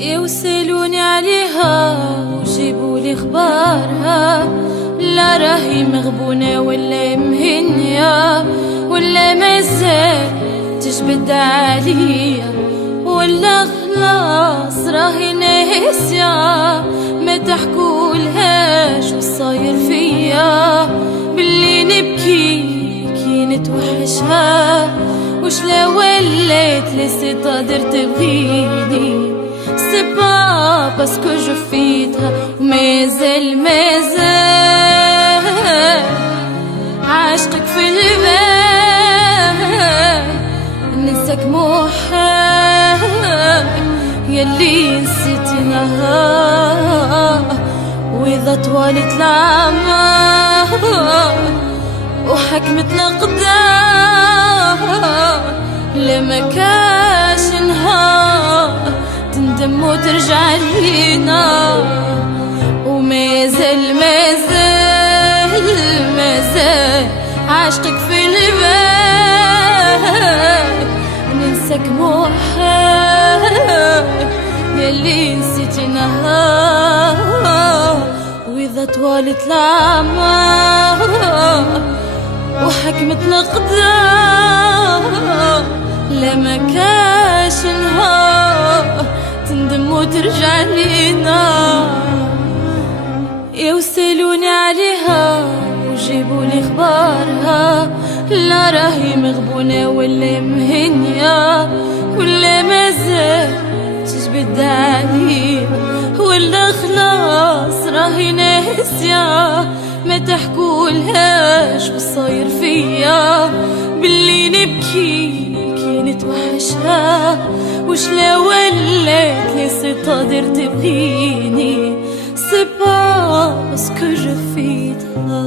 يوصلوني عليها وجيبولي اخبارها، لا راهي مغبونة ولا مهنية ولا مازال تجبد عليا، ولا خلاص راهي ناسية ما تحكولهاش وصاير فيا، باللي نبكي كي نتوحشها وش لا وليت لسي تقدر تبغيني. C'est pas parce que je فيتها ومازال عاشقك في البال، ننساك محال يلي نسيتي نهار، وإذا طوالت الأعمار وحكمتنا قدام لما كاش نهار تندم وترجع لينا، ومازال عاشقك في البال، ننساك محال يلي نسيتي نهار، وإذا طوالت الأعمار وحكمتنا قدام لما كاش نهار تندم وترجع لينا. يوصلوني عليها وجيبولي اخبارها، لا راهي مغبونة ولا مهنية ولا مازال تجبد عليا، ولا خلاص راهي ناسية ما تحكولهاش وصاير فيا، باللي نبكي كي نتوحشها وش لا ولات لسي تقدر تبغيني. C'est pas parce que je فيتها